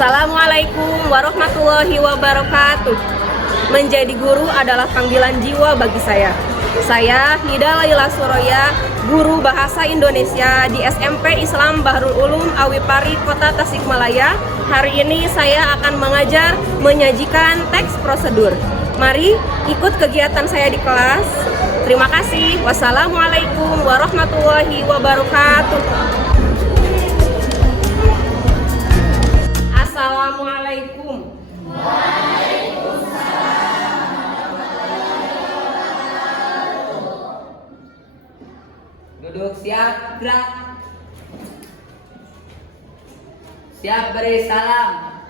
Assalamualaikum warahmatullahi wabarakatuh. Menjadi guru adalah panggilan jiwa bagi saya. Saya Nida Laila Suroya, guru Bahasa Indonesia di SMP Islam Bahrul Ulum Awipari, Kota Tasikmalaya. Hari ini saya akan mengajar menyajikan teks prosedur. Mari ikut kegiatan saya di kelas. Terima kasih. Wassalamualaikum warahmatullahi wabarakatuh. Assalamualaikum. Duduk, siap, gerak. Siap, beri salam.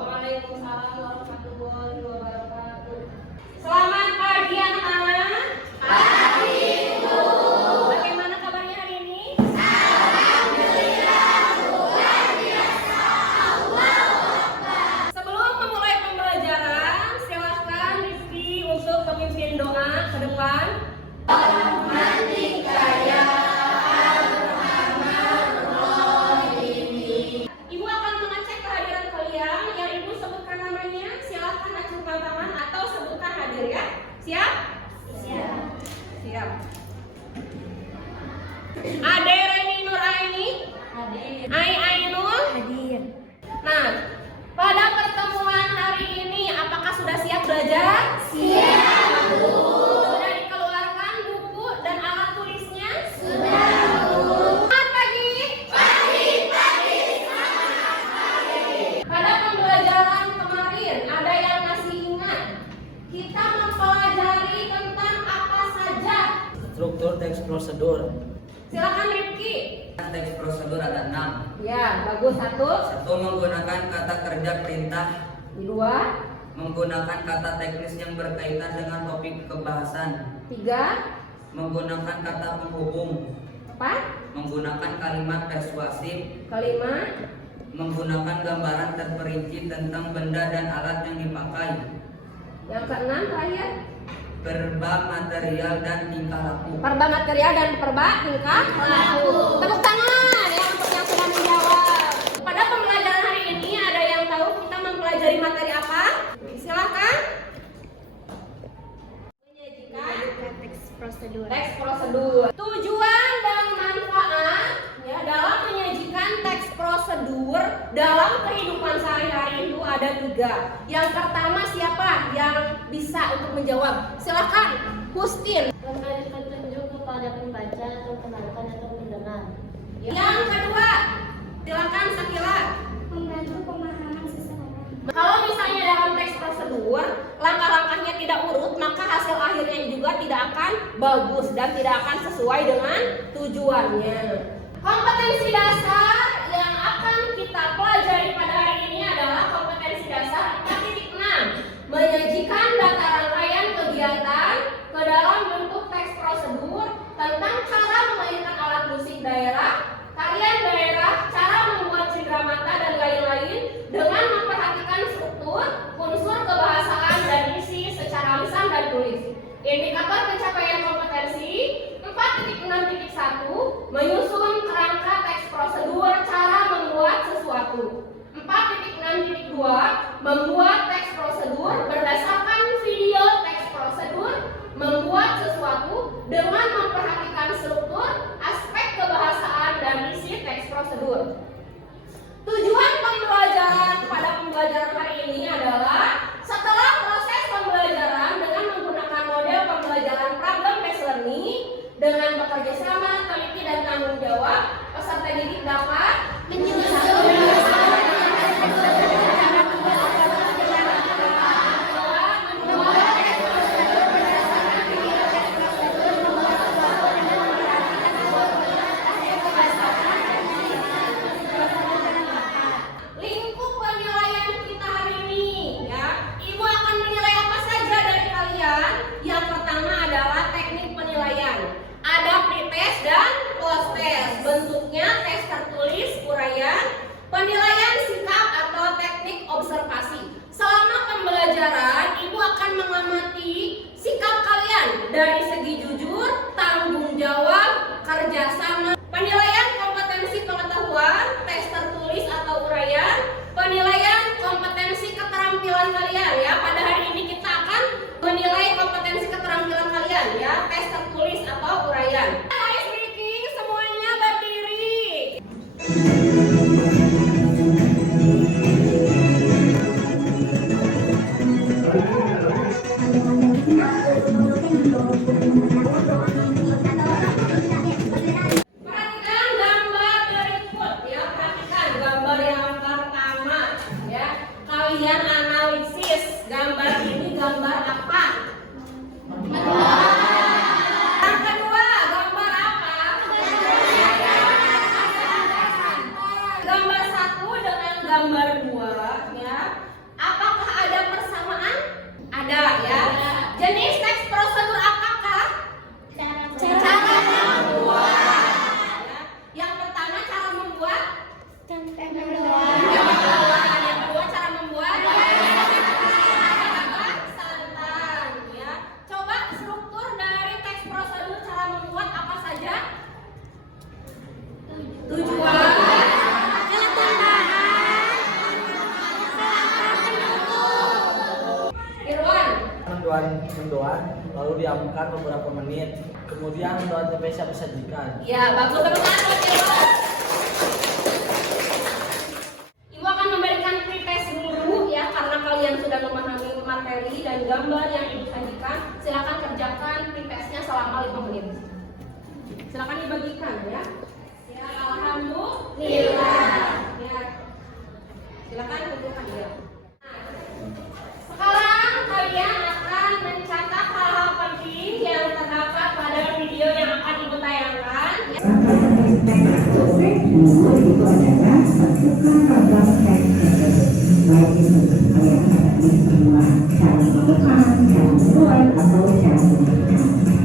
Waalaikumsalam warahmatullahi wabarakatuh. Selamat pagi anak-anak. Bagaimana kabarnya hari ini? Sebelum memulai pembelajaran, silakan Rizky untuk memimpin doa ke depan. Ibu akan mengecek kehadiran kalian. Yang ibu sebutkan namanya, silakan acungkan tangan atau sebutkan hadir ya. Siap? Siap. Ade Reni Nur Aini? Hadir. Ai Ainul? Hadir. Nah, pada pertemuan hari ini apakah sudah siap belajar? Siap, Bu. Sudah dikeluarkan buku dan alat tulisnya? Sudah, Bu. Selamat pagi. Pada pembelajaran kemarin ada yang masih ingat? Kita mempelajari tentang apa saja? Struktur teks prosedur. Silakan Rifki. Teks prosedur ada 6. Ya, bagus. Satu. 1. Menggunakan kata kerja perintah. Dua. Menggunakan kata teknis yang berkaitan dengan topik kebahasan. Tiga. Menggunakan kata penghubung. Empat. Menggunakan kalimat persuasif. Kelima. Menggunakan gambaran terperinci tentang benda dan alat yang dipakai. Yang keenam terakhir. Verba material dan tingkah laku. Perba material dan perba tingkah laku. Tepuk tangan ya untuk yang sudah menjawab. Pada pembelajaran hari ini ada yang tahu kita mempelajari materi apa? Silakan. Menyajikan teks prosedur. Tujuan dan manfaat ya dalam menyajikan teks prosedur dalam kehidupan sehari-hari itu ada 3. Yang pertama siapa yang bisa untuk menjawab? Silakan, Hustin. Memberi petunjuk kepada pembaca atau penonton atau pendengar. Yang kedua, silakan Sakila. Membantu pemahaman seseorang. Kalau misalnya dalam teks prosedur langkah-langkahnya tidak urut, maka hasil akhirnya juga tidak akan bagus dan tidak akan sesuai dengan tujuannya. Kompetensi dasar yang akan kita pelajari pada hari ini adalah kompetensi dasar 4.6. Menyajikan data rangkaian kegiatan ke dalam bentuk teks prosedur tentang cara memainkan alat musik daerah, tarian daerah, cara membuat cenderamata dan lain-lain dengan memperhatikan struktur, unsur kebahasaan dan isi secara lisan dan tulis. Indikator pencapaian kompetensi 4.6.1 menyusun kerangka teks prosedur cara membuat sesuatu. 4.6.2 membuat teks prosedur berdasarkan video teks prosedur membuat sesuatu dengan memperhatikan struktur, aspek kebahasaan dan isi teks prosedur. Tujuan pembelajaran pada pembelajaran hari ini adalah setelah proses pembelajaran dengan menggunakan model pembelajaran problem based learning dengan bekerja sama, teliti dan tanggung jawab, peserta didik dapat menyusun kalian analisis gambar ini gambar apa? Yang kedua, gambar apa? Gambar satu dengan gambar dua, ya. Apakah ada persamaan? Ada, ya. Jenis teks prosedur apakah? Cara membuat. Ya. Yang pertama cara membuat. Yang kedua cara membuat. Santan, ya. Coba struktur dari teks prosedur cara membuat apa saja? Tujuan. Irwan. Mendoan lalu diamkan beberapa menit, kemudian mendoan tempe siap disajikan. Ya, bagus teman-teman buat Irwan. Ibu akan memberikan pretest dulu ya, karena kalian sudah memahami materi dan gambar yang ibu sajikan. Silakan kerjakan pretestnya selama 5 menit. Silakan dibagikan ya. Ya, alhamdulillah. Ya. Silakan kumpulkan ya. Sekarang kalian akan mencatat hal-hal penting yang terdapat pada video yang akan ibu tayangkan. Ya. Itu adalah satukan program baik itu kalian hadapi semua cara melakukan, cara membuat atau cara memberikan.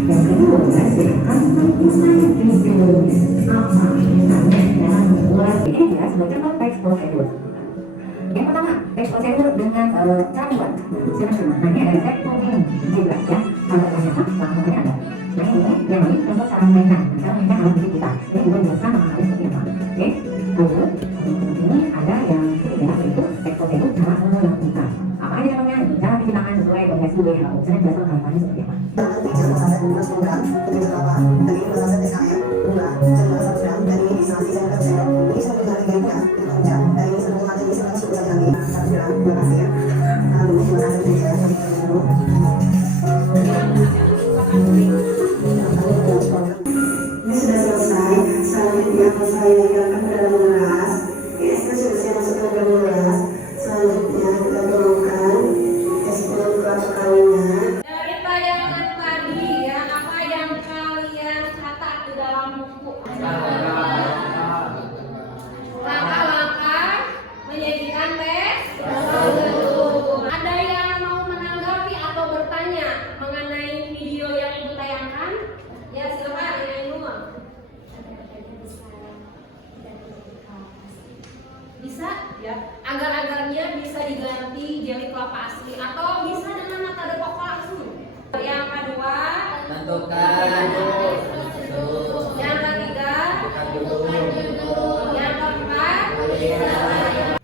Yang kedua, silakan mengulang videonya. Apa misalnya cara membuat ini adalah sebagai teks prosedur. Yang pertama, teks prosedur dengan cara membuat. Silakan. Nah, ini ada teks prosedur juga ya. Kalau ternyata langsungnya ada. Nah, ini yang ini contoh cara mainkan. Cara mainkan harus diri kita. Ini juga biasa mengalami seperti apa. Oke, lalu ini ada yang ketiga yaitu teks prosedur cara melakukan. Apa aja namanya? Cara cuci tangan sesuai dengan WHO. Saya biasa mengalami seperti apa. Ini sudah selesai. Selanjutnya saya akan ke dalam gelas. Es itu sudah saya masukkan ke dalam gelas. Selanjutnya kita tuangkan es kelapa kawinnya. Dari tayangan tadi ya, apa yang kalian catat di dalam buku? Langkah-langkah menyajikan teks prosedur. Ada yang mau menanggapi atau bertanya mengenai video yang ibu tayangkan? Ya, silakan yang dulu. Bisa ya, agar-agarnya bisa diganti jeli kelapa asli atau bisa dengan metode pokok langsung. Yang kedua, Tentukan yang ketiga, yang keempat.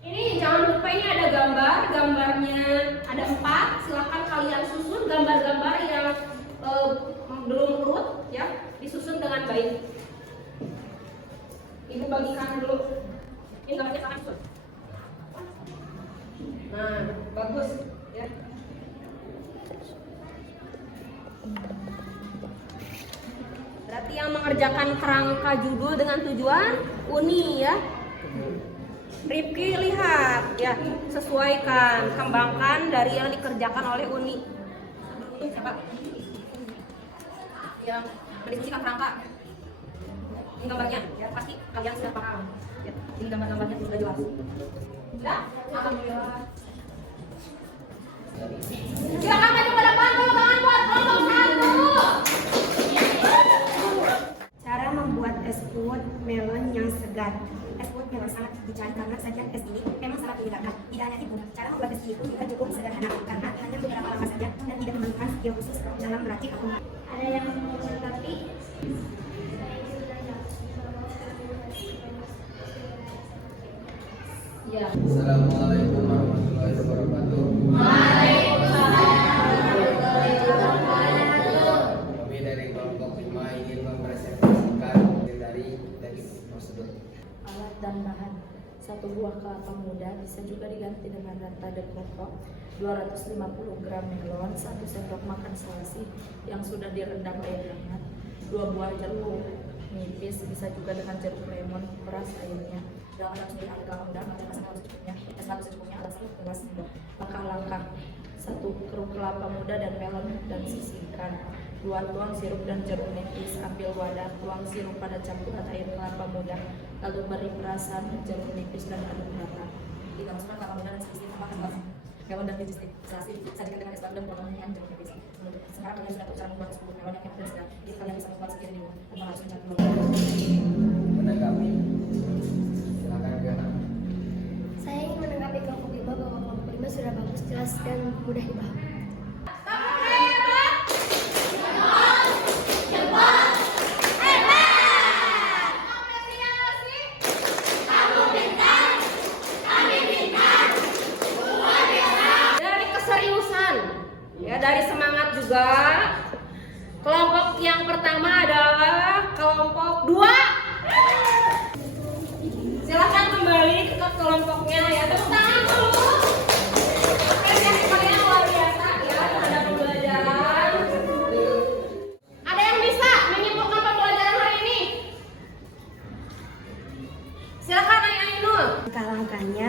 Ini jangan lupa ini ada gambar, gambarnya ada 4. Silakan kalian susun gambar-gambar yang belum urut ya, disusun dengan baik. Ibu bagikan dulu. Ini gambarnya sangat susun. Nah, bagus ya. Berarti yang mengerjakan kerangka judul dengan tujuan Uni ya. Rifki lihat ya, sesuaikan, kembangkan dari yang dikerjakan oleh Uni. Siapa? Yang mendiskusikan kerangka. Ini gambarnya ya, pasti kalian sudah paham. Ya, ini gambar-gambarnya sudah jelas. Sudah? Alhamdulillah. Silakan maju ke depan, tepuk tangan buat kelompok 1. Cara membuat es kuot melon yang segar. Es kuot memang sangat dicari karena saja es ini memang sangat menyenangkan. Tidak hanya itu, cara membuat es ini pun juga cukup sederhana karena hanya beberapa langkah saja dan tidak memerlukan skill khusus dalam meracik atau Ada yang mau menanggapi? Ya. Assalamualaikum warahmatullahi wabarakatuh. Kami dari kelompok 5 ingin mempresentasikan dari teks prosedur. Alat dan bahan: 1 buah kelapa muda bisa juga diganti dengan rata dekopok, 250 gram melon, 1 sendok makan selasi yang sudah direndam air hangat, 2 buah jeruk nipis, bisa juga dengan jeruk lemon, peras airnya. Jangan langsung diambil dalam undang, macam-macam harus secukupnya. Es batu secukupnya, alas gelas sendok. langkah. 1. Keruk kelapa muda dan melon dan sisihkan. 2. Tuang sirup dan jeruk nipis. Ambil wadah, tuang sirup pada campuran air kelapa muda, lalu beri perasan jeruk nipis dan aduk rata. 3. Masukkan kelapa muda dan sisih tambahkan melon dan biji stisasi. Sajikan dengan es batu dan potongan jeruk nipis. Sekarang kalian sudah tahu cara membuat 10 melon yang enak dan segar. Jadi kalian bisa membuat sekiranya di rumah tanpa harus mencari Menanggapi. Silakan Fiona. Saya ingin menanggapi kelompok 5 bahwa kelompok 5 sudah bagus, jelas dan mudah dipahami. Dari keseriusan, ya, dari semangat juga. Kelompok yang pertama adalah kelompok 2. Silahkan kembali ke kelompoknya ya. Tepuk tangan dulu. Apresiasi kalian luar biasa ya terhadap pembelajaran. Ada yang bisa menyimpulkan pembelajaran hari ini? Silakan Ainul. Langkah-langkahnya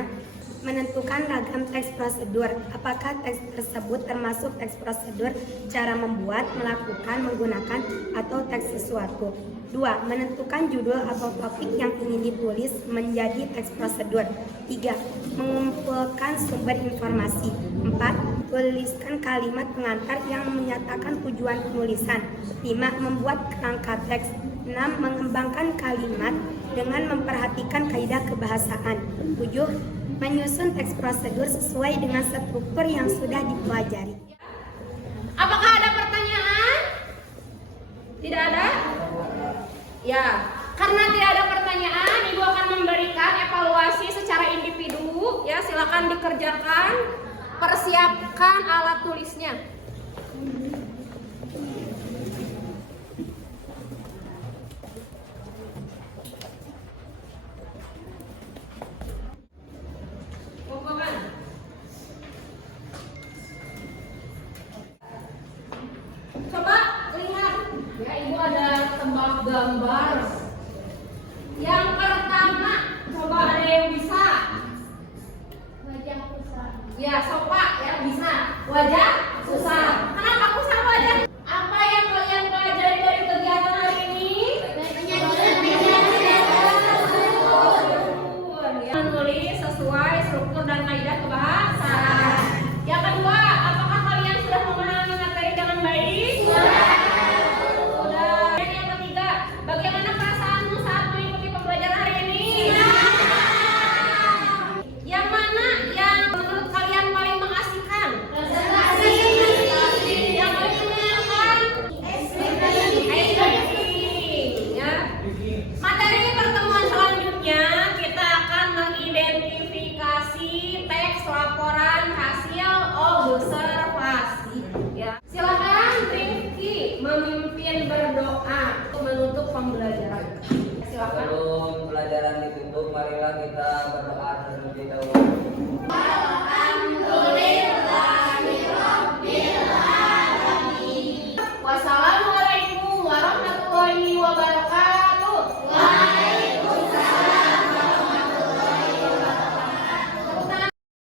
menentukan ragam teks prosedur. Apakah teks tersebut termasuk teks prosedur cara membuat, melakukan, menggunakan, atau teks sesuatu? 2. Menentukan judul atau topik yang ingin ditulis menjadi teks prosedur. 3. Mengumpulkan sumber informasi. 4. Tuliskan kalimat pengantar yang menyatakan tujuan penulisan. 5. Membuat kerangka teks. 6. Mengembangkan kalimat dengan memperhatikan kaidah kebahasaan. 7. Menyusun teks prosedur sesuai dengan struktur yang sudah dipelajari. Apakah ada pertanyaan? Tidak ada? Ya, karena tidak ada pertanyaan, Ibu akan memberikan evaluasi secara individu. Ya, silakan dikerjakan. Persiapkan alat tulisnya. Coba lihat, ya Ibu ada tebak gambar. Yang pertama, coba ada yang bisa? Wajah susah. Ya, sopa ya bisa. Wajah susah. Kenapa susah wajah? Apa yang kalian pelajari dari kegiatan hari ini? Menulis sesuai struktur dan kaidah kebahasaan. Yang kedua, apakah kalian sudah memahami materi dengan baik? Sudah. Dan yang ketiga, bagaimana perasaanmu saat mengikuti pembelajaran hari ini? Yang mana yang menurut kalian paling mengasihkan? Presentasi. Yang paling menyenangkan? Ekspresi. Ya. Materi pertemuan selanjutnya kita akan mengidentifikasi teks laporan hasil observasi. Ya. Silakan Rifki memimpin berdoa untuk menutup pembelajaran. Silakan. Sebelum pelajaran ditutup, marilah kita berdoa terlebih dahulu.